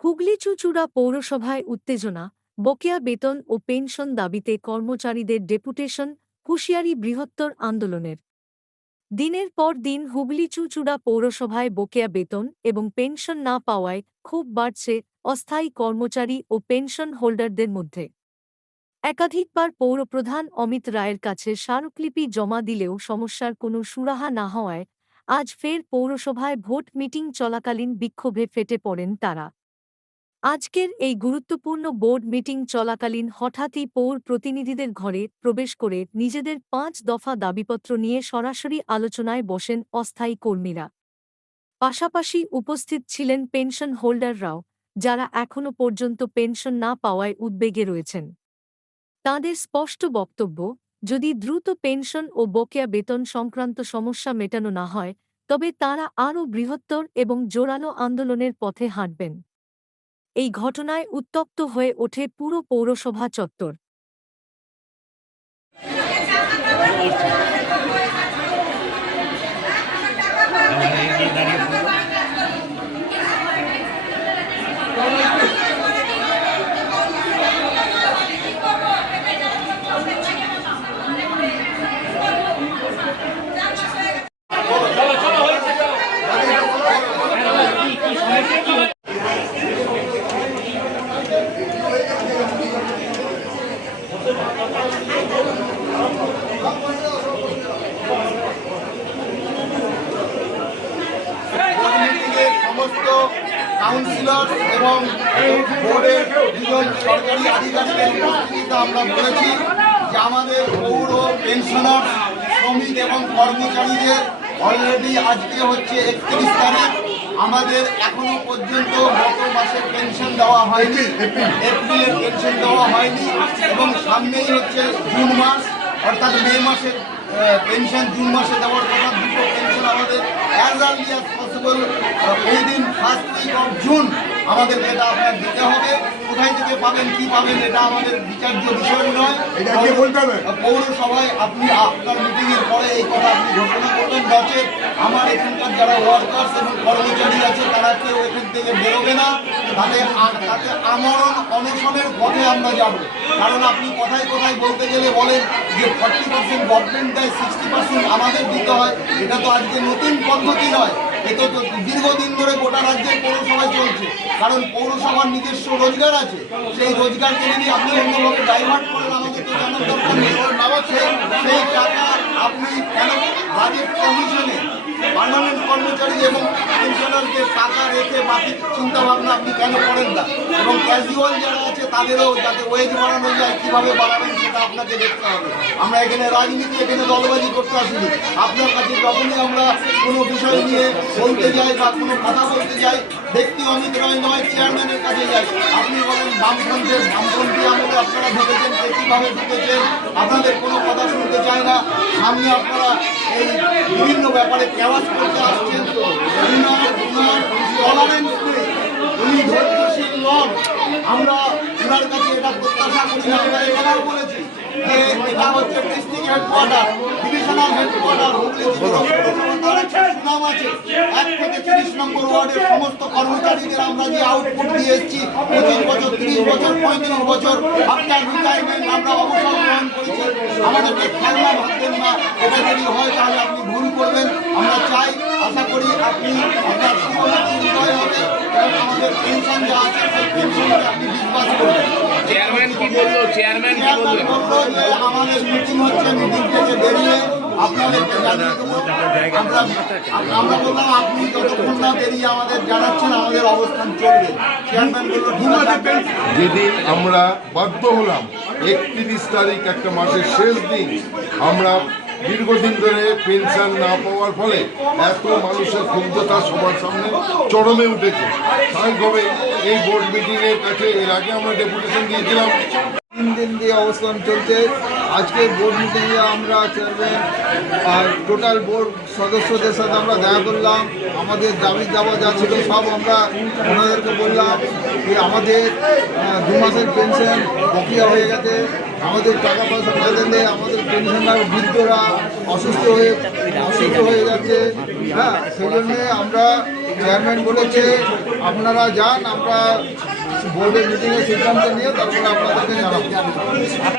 হুগলি চুচুড়া পৌরসভায় উত্তেজনা, বকেয়া বেতন ও পেনশন দাবিতে কর্মচারীদের ডেপুটেশন, হুঁশিয়ারি বৃহত্তর আন্দোলনের। দিনের পর দিন হুগলি চুচুড়া পৌরসভায় বকেয়া বেতন এবং পেনশন না পাওয়ায় খুব বাড়ছে অস্থায়ী কর্মচারী ও পেনশন হোল্ডারদের মধ্যে। একাধিকবার পৌরপ্রধান অমিত রায়ের কাছে স্মারকলিপি জমা দিলেও সমস্যার কোনো সুরাহা না হওয়ায় আজ ফের পৌরসভায় ভোট মিটিং চলাকালীন বিক্ষোভে ফেটে পড়েন তারা। আজকের এই গুরুত্বপূর্ণ বোর্ড মিটিং চলাকালীন হঠাৎই পৌর প্রতিনিধিদের ঘরে প্রবেশ করে নিজেদের পাঁচ দফা দাবিপত্র নিয়ে সরাসরি আলোচনায় বসেন অস্থায়ী কর্মীরা। পাশাপাশি উপস্থিত ছিলেন পেনশন হোল্ডাররাও, যারা এখনও পর্যন্ত পেনশন না পাওয়ায় উদ্বেগে রয়েছেন। তাঁদের স্পষ্ট বক্তব্য, যদি দ্রুত পেনশন ও বকেয়া বেতন সংক্রান্ত সমস্যা মেটানো না হয়, তবে তাঁরা আরও বৃহত্তর এবং জোরালো আন্দোলনের পথে হাঁটবেন। এই ঘটনায় উত্তপ্ত হয়ে ওঠে পুরো পৌরসভা চত্বর মিটিংয়ের সমস্ত কাউন্সিলর এবং বোর্ডের দুজন সরকারি আধিকারিকের উপস্থিতিতে আমরা বলেছি যে আমাদের পৌর পেনশনার শ্রমিক এবং কর্মচারীদের অলরেডি আজকে হচ্ছে একত্রিশ তারিখ। আমাদের এখনও পর্যন্ত গত মাসের পেনশন দেওয়া হয়নি, এপ্রিলের পেনশন দেওয়া হয়নি এবং সামনেই হচ্ছে জুন মাস, অর্থাৎ মে মাসের পেনশন জুন মাসে দেওয়ার কথা, দুটো পেনশন আমাদের অ্যাজ আর্লি অ্যাজ পসিবল ওই দিন ফার্স্ট উইক অফ জুন আমাদের এটা আপনার দিতে হবে। কোথায় থেকে পাবেন কি পাবেন এটা আমাদের বিচার্য বিষয় নয়। এটা আজকে বলতে হবে? পৌরসভায় আপনি আপনার মিটিং এর পরে এই কথা আপনি ঘোষণা করবেন নচেত আমার এখানকার যারা ওয়ার্কার্স এবং কর্মচারী আছে তারা কেউ এখান থেকে বেরোবে না। তাতে তাতে আমরণ অনশনের পথে আমরা যাব। কারণ আপনি কোথায় কোথায় বলতে গেলে বলেন যে ফর্টি পার্সেন্ট গভর্নমেন্ট দেয় সিক্সটি পার্সেন্ট আমাদের দিতে হয়। এটা তো আজকে নতুন পদ্ধতি নয়। এটা তো দীর্ঘদিন ধরে গোটা রাজ্যের পৌরসভায় চলছে। কারণ পৌরসভার নিজস্ব রোজগার আছে। সেই রোজগারকে যদি আপনি অন্যভাবে ডাইভার্ট করেন আমাদের তো জানার দরকার নেই। সেই টাকা আপনি কেন বাজেট কমিশনে পার্মানেন্ট কর্মচারী এবং পেনশনারদের টাকা রেখে বাকি চিন্তা ভাবনা আপনি কেন করেন না? এবং ক্যাজুয়াল যারা আছে, তাদেরও যাতে ওয়েজ বাড়ানো যায়, কীভাবে বাড়াবেন আপনাকে দেখতে হবে। আমরা এখানে রাজনীতি এখানে দলবাজি করতে আসিনি। আপনার কাছে যখনই আমরা কোনো বিষয় নিয়ে বলতে যাই বা কোনো কথা বলতে যাই ব্যক্তি অমিত রায় নয়, চেয়ারম্যানের কাছে যাই। আপনি বলেন বামফ্রন্টের বামফ্রন্টে আমলে আপনারা ঢুকেছেন, কে কীভাবে ঢুকেছেন? আপনাদের কোনো কথা শুনতে চায় না। সামনে আপনারা এই বিভিন্ন ব্যাপারে কেওয়াজ করতে আসছেন। টলারেন্স আমরা ওনার কাছে এটা প্রত্যাশা করি আমরা এটাও বলেছি। হচ্ছে district headquarter divisional headquarter Hooghly সুনাম আছে। এক থেকে তিরিশ নম্বর ওয়ার্ডের সমস্ত কর্মচারীদের আমরা যে আউটপুট দিয়ে এসেছি পঁচিশ বছর তিরিশ বছর পঁয়ত্রিশ বছর আফটার রিটায়ারমেন্ট আমরা অবসর গ্রহণ করেছি। আমাদেরকে খেলনা ভাববেন না এটা যদি হয় তাহলে আপনি ভুল করবেন। আমরা চাই আশা করি আপনি আপনার হৃদয় হবে। আমাদের পেনশন যা আছে সেই পেনশনকে আপনি বিশ্বাস করবেন। চেয়ারম্যান কি বলল? চেয়ারম্যান কি বলল? আমাদের মিটিং হচ্ছে মিটিং থেকে বেরিয়ে আমরা আপনি আমাদের জানাচ্ছেন আমাদের অবস্থান যেদিন আমরা বাধ্য হলাম একত্রিশ তারিখ একটা মাসের শেষ দিন, আমরা দীর্ঘদিন ধরে পেনশন না পাওয়ার ফলে এত মানুষের ক্ষুব্ধতা সবার সামনে চরমে উঠেছে। স্বাভাবিকভাবে এই বোর্ড মিটিংয়ের কাছে এর আগে আমরা ডেপুটেশন দিয়েছিলাম। তিন দিন দিয়ে অবস্থান চলছে। আজকে বোর্ড মিটিংয়ে আমরা চেয়ারম্যান আর টোটাল বোর্ড সদস্যদের সাথে আমরা দেখা করলাম। আমাদের দাবি দাবা যা ছিল সব আমরা ওনাদেরকে বললাম যে আমাদের দু মাসের পেনশন বকিয়া হয়ে গেছে। আমাদের টাকা পয়সা না দিলে আমাদের পেনশনার বৃদ্ধরা অসুস্থ হয়ে অসুস্থ হয়ে যাচ্ছে। হ্যাঁ সেই জন্যে আমরা চেয়ারম্যান বলেছে, আপনারা যান, আমরা বোর্ডের মিটিংয়ে সিদ্ধান্ত নিয়ে তারপরে আপনাদেরকে জানাব